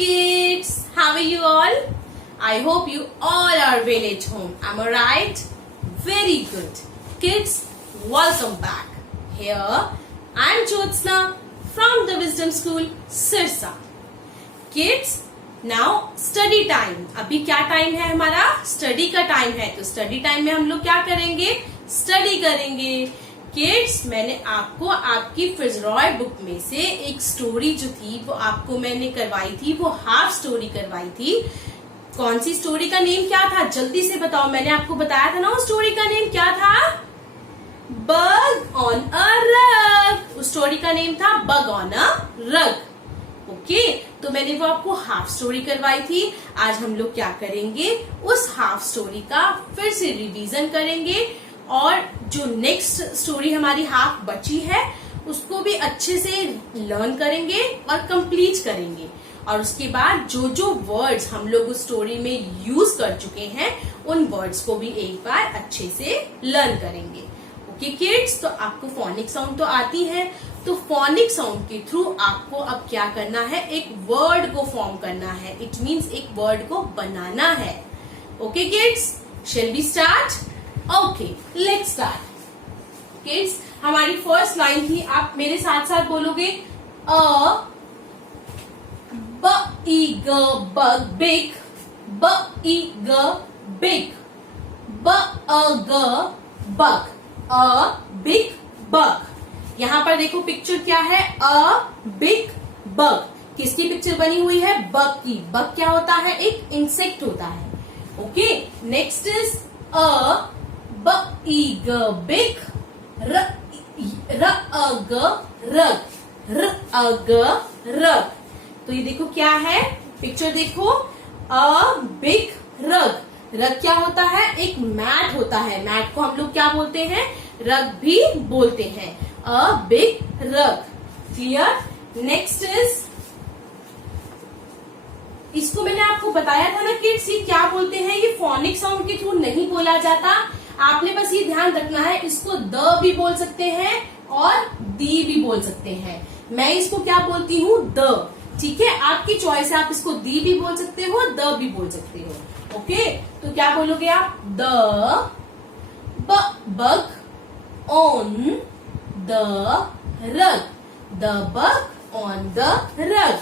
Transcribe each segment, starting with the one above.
kids, how are you all? I hope you all are well at home. Am I right? Very good. Kids, welcome back. Here I am Jyotsna from the Wisdom School, Sirsa. Kids, now study time. अभी क्या time है हमारा? Study का time है. तो study time में हम लोग क्या करेंगे? स्टडी करेंगे. किड्स, मैंने आपको आपकी फिजरॉय बुक में से एक स्टोरी जो थी वो आपको मैंने करवाई थी, वो हाफ स्टोरी करवाई थी. कौन सी स्टोरी का नेम क्या था? जल्दी से बताओ. मैंने आपको बताया था ना उस स्टोरी का नेम क्या था? बग ऑन अ रग. उस स्टोरी का नेम था बग ऑन अ रग. ओके, तो मैंने वो आपको हाफ स्टोरी करवाई थी. आज हम लोग क्या करेंगे? उस हाफ स्टोरी का फिर से रिवीजन करेंगे और जो नेक्स्ट स्टोरी हमारी हाफ बची है उसको भी अच्छे से लर्न करेंगे और कंप्लीट करेंगे. और उसके बाद जो जो वर्ड्स हम लोग उस स्टोरी में यूज कर चुके हैं उन वर्ड्स को भी एक बार अच्छे से लर्न करेंगे. ओके किड्स, तो आपको फोनिक साउंड तो आती है, तो फोनिक साउंड के थ्रू आपको अब क्या करना है? एक वर्ड को फॉर्म करना है. इट मीन्स एक वर्ड को बनाना है. Okay kids, shall we start? Okay, let's start. Kids, हमारी फर्स्ट लाइन थी, आप मेरे साथ साथ बोलोगे. अ ब ई ग बग बिग, ब ई ग बिग, ब अ ग बग, अ बिग बग. यहां पर देखो पिक्चर क्या है? A big bug. किसकी पिक्चर बनी हुई है? बग की. बग क्या होता है? एक इंसेक्ट होता है. ओके, नेक्स्ट इज अ ब ई ग बिग, र अ ग रग, र अ ग रग. तो ये देखो क्या है? पिक्चर देखो. अ बिग रग. रग क्या होता है? एक मैट होता है. मैट को हम लोग क्या बोलते हैं? रग भी बोलते हैं. अ बिग रग. क्लियर? नेक्स्ट इज, इसको मैंने आपको बताया था ना किड्स, ये क्या बोलते हैं? ये फोनिक साउंड के थ्रू नहीं बोला जाता. आपने बस ये ध्यान रखना है, इसको द भी बोल सकते हैं और दी भी बोल सकते हैं. मैं इसको क्या बोलती हूँ? द. ठीक है, आपकी चॉइस है. आप इसको दी भी बोल सकते हो, द भी बोल सकते हो. ओके, तो क्या बोलोगे आप? द बग ऑन द रग, द बग ऑन द रग.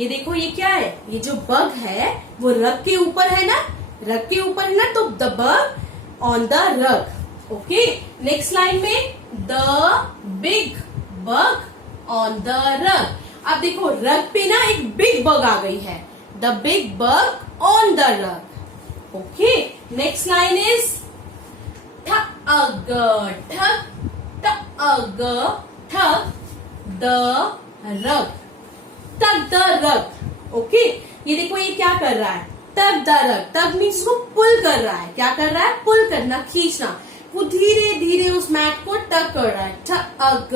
ये देखो, ये क्या है? ये जो बग है वो रग के ऊपर है ना, रग के ऊपर है ना, तो the bug on the rug. Okay, next line में the big bug on the rug. अब देखो, रग पे ना एक बिग बग आ गई है. The big bug on the rug. Okay, next line is ठग ठग ठग ठग the rug, tug the rug. Okay, ये देखो ये क्या कर रहा है? टग द रग. टग मीन्स वो पुल कर रहा है. क्या कर रहा है? पुल करना, खींचना. वो धीरे धीरे उस मैट को टग कर रहा है. ठग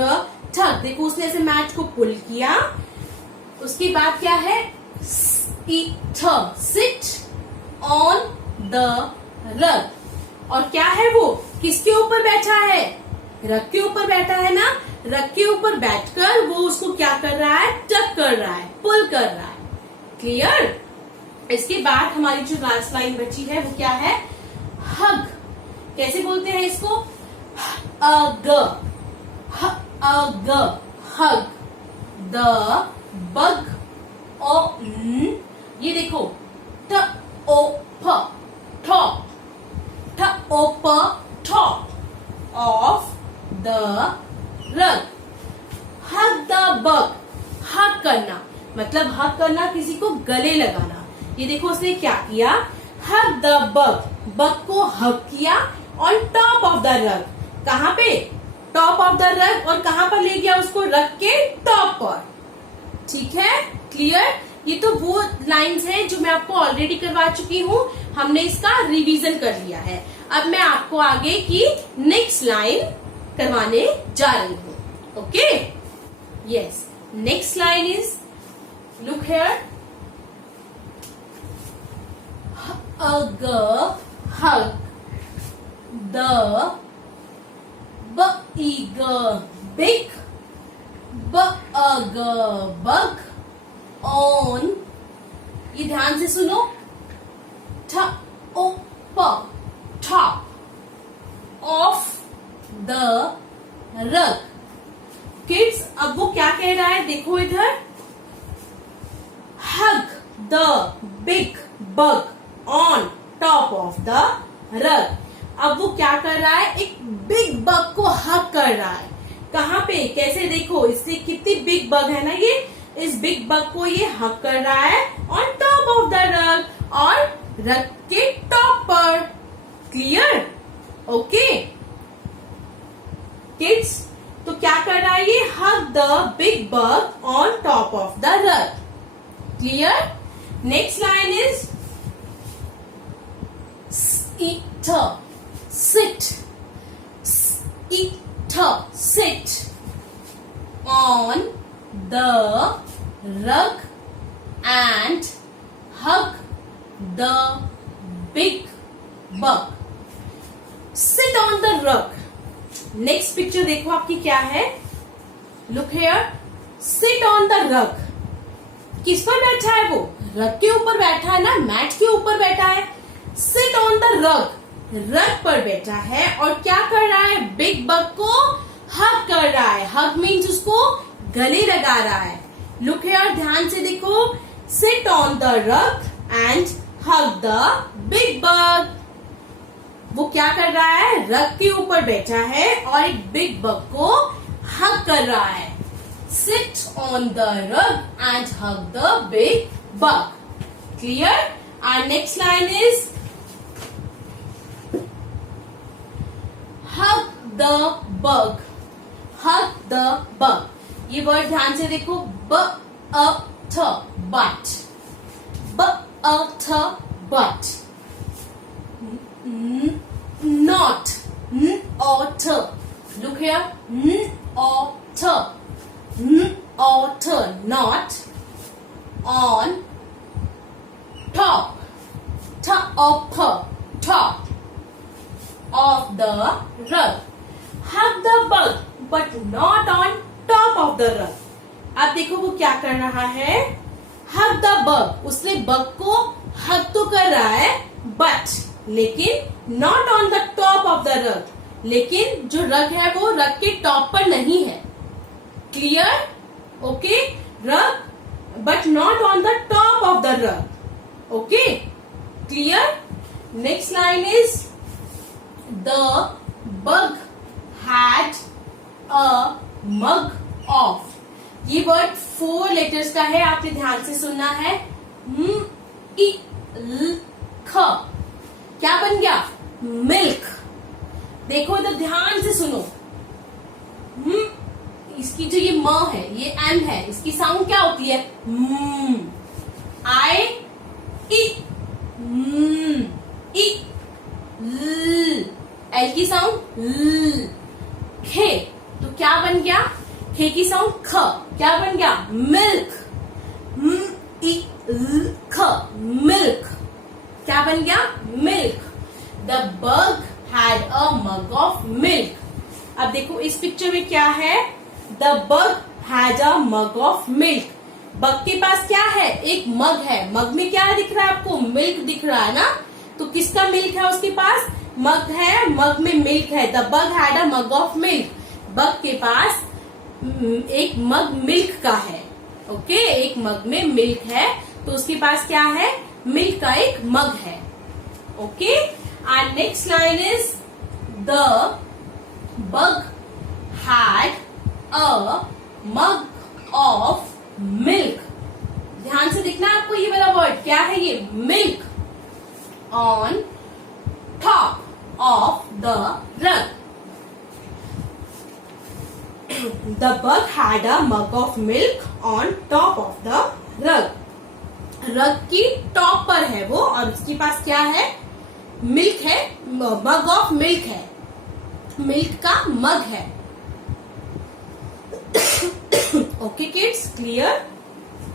ठग. देखो, उसने ऐसे मैट को पुल किया. उसके बाद क्या है? सिट ऑन द रग. और क्या है वो? किसके ऊपर बैठा है? रग के ऊपर बैठा है ना. रग के ऊपर बैठकर वो उसको क्या कर रहा है? टग कर रहा है, पुल कर रहा है. क्लियर? इसके बाद हमारी जो लास्ट लाइन बची है वो क्या है? हग. कैसे बोलते हैं इसको? अग, अग, हग. द बग ऑन, ये देखो, ट ओ प टॉप, ट ओ प टॉप ऑफ द रग. हग द बग. हग करना मतलब हग करना, किसी को गले लगाना. ये देखो उसने क्या किया? हग द बग. बग को हग किया ऑन टॉप ऑफ द रग. कहाँ पे? टॉप ऑफ द रग. और कहाँ पर ले गया उसको? रग के टॉप पर. ठीक है, क्लियर? ये तो वो लाइंस हैं जो मैं आपको ऑलरेडी करवा चुकी हूँ. हमने इसका रिवीजन कर लिया है. अब मैं आपको आगे की नेक्स्ट लाइन करवाने जा रही हूँ. Okay, yes. Next line is, look here. Ug hug the bug big bug on ये ध्यान से सुनो, T O P, top of the rug. Kids अब वो क्या कह रहा है, देखो इधर, hug the big bug on top of the rug. अब वो क्या कर रहा है, एक बिग बग को हग कर रहा है। कहाँ पे, कैसे, देखो इससे कितनी बिग बग है ना ये, इस बिग बग को ये हग कर रहा है ऑन टॉप ऑफ द रग, और रग के टॉप पर। क्लियर? ओके किड्स, तो क्या कर रहा है ये, hug the big bug on top of the rug. Clear? Next line is eater, sit, eater, sit on the rug and hug the big bug. Sit on the rug. Next picture देखो आपकी क्या है, look here, sit on the रग। किस पर बैठा है वो, रग के ऊपर बैठा है ना, मैट के ऊपर बैठा है। सिट ऑन द रग, रग पर बैठा है और क्या कर रहा है, बिग बग को हग कर रहा है। हग मीन्स उसको गले लगा रहा है। लुक हियर, ध्यान से देखो, सिट ऑन द रग and hug the big bug. वो क्या कर रहा है, रग के ऊपर बैठा है और एक बिग बग को हग कर रहा है। सिट ऑन द रग and hug the big bug. Clear? Our next line is hug the bug. Hug the bug. ये वर्ड ध्यान से देखो, ब अ थ, but, ब अ थ, but, not, n o t. Look here, n o t, n o t, not, on top, top, top of the rug. Hug the bug, but not on top of the rug. अब देखो वो क्या कर रहा है, hug the bug, उसने bug को हग तो कर रहा है, but लेकिन not on the top of the rug, लेकिन जो रग है वो रग के टॉप पर नहीं है। क्लियर? ओके, रग but not on the top of the rug. Okay, clear? Next line is the bug had a mug of. ये वर्ड 4 लेटर्स का है, आपने ध्यान से सुनना है। इ ल ख, क्या बन गया, मिल्क। देखो इधर ध्यान से सुनो, इसकी जो ये म है, ये एम है, इसकी साउंड क्या होती है, आई ई, ई ल, एल की साउंड ल, खे, तो क्या बन गया, खे की साउंड ख, क्या बन गया, मिल्क। ई ल ख, मिल्क, क्या बन गया, milk. The bug had a mug of milk. अब देखो इस पिक्चर में क्या है, the bug had a mug of milk. Bug के पास क्या है, एक मग है। मग में क्या दिख रहा है आपको, मिल्क दिख रहा है ना। तो किसका मिल्क है उसके पास, मग है, मग में मिल्क है। The bug had a mug of milk. Bug के पास एक मग मिल्क का है। ओके, एक मग में मिल्क है, तो उसके पास क्या है, मिल्क का एक मग है। Okay, and next line is the bug had a mug of milk. ध्यान से देखना आपको ये वाला वर्ड क्या है, ये milk, on top of the रग। The bug had a mug of milk on top of the रग। रग की टॉप पर है वो, और उसके पास क्या है, मिल्क है, मग ऑफ मिल्क है, मिल्क का मग है। Okay kids, clear?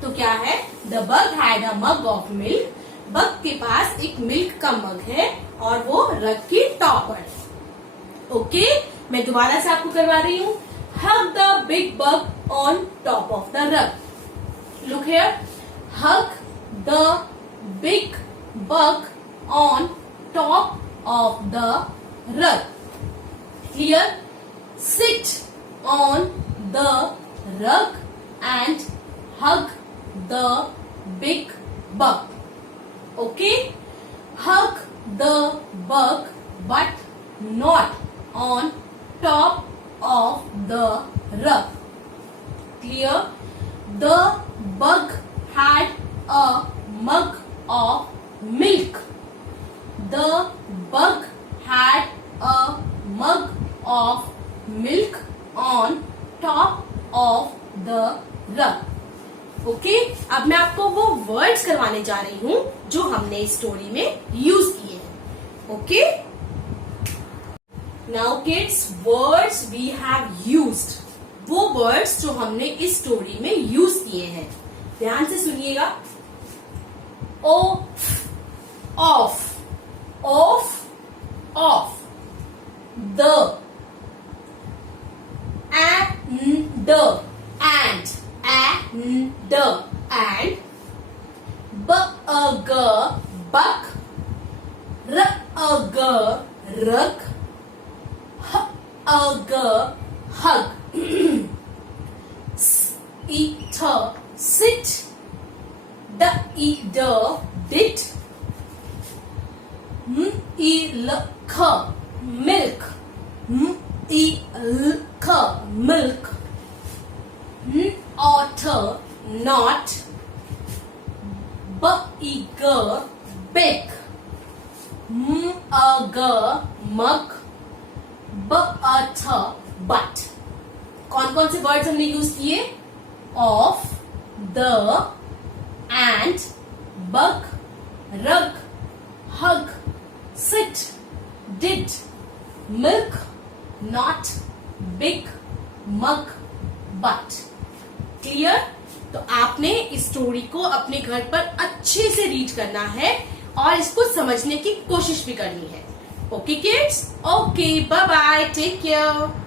तो क्या है, the bug had a mug of milk. Bug के पास एक मिल्क का मग है और वो रग की टॉप पर। ओके, मैं दोबारा से आपको करवा रही हूँ। Hug the big bug on top of the rug. Look here, hug the big bug on top of the rug. Clear? Sit on the rug and hug the big bug. Okay? Hug the bug but not on top of the rug. Clear? The bug had a mug of milk. The bug had a mug of milk on top of the rug. Okay अब मैं आपको वो words करवाने जा रही हूँ जो हमने इस स्टोरी में यूज किए हैं. Okay now kids, words we have used, वो वर्ड्स जो हमने इस स्टोरी में यूज किए हैं. ध्यान से सुनिएगा. O off, off off. The and and bug buck, rug rug, hug hug, sit sit, did did, milk milk, milk, otter not, big big, mug mug, butter but. कौन कौन से वर्ड्स हमने यूज किए? Of, the, and, bug, rug, hug, sit, did, milk, not, big, mug, but. Clear? तो आपने इस story को अपने घर पर अच्छे से रीड करना है और इसको समझने की कोशिश भी करनी है. Okay kids? Okay, bye bye, take care.